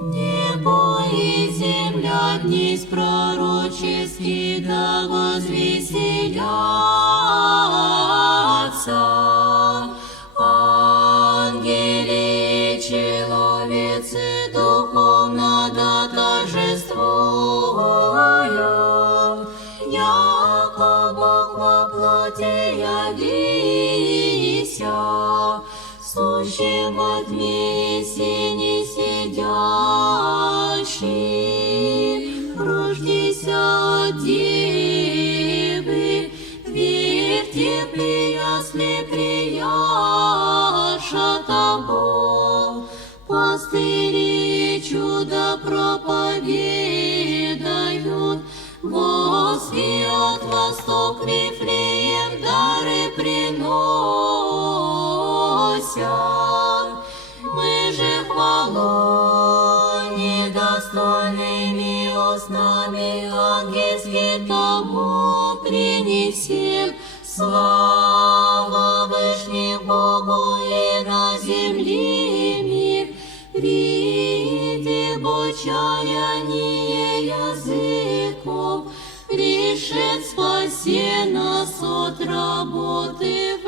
Небо и земля днесь пророчески да возвеселятся. Ангели, человецы, духовно да торжествуют, яко Бог во плоти явися, сущим во тьме и сине сидящий, рождися от девы, верьте, приясли, прияша тобой, пастыри чудо проповедают, Возвет восток Вифлеем дары приносят. Мы же хвалу недостойными устами ангельские тому принесем. Слава Вышних Богу и на земле мир. Приди бочаяние языков, пришед спасе нас от работы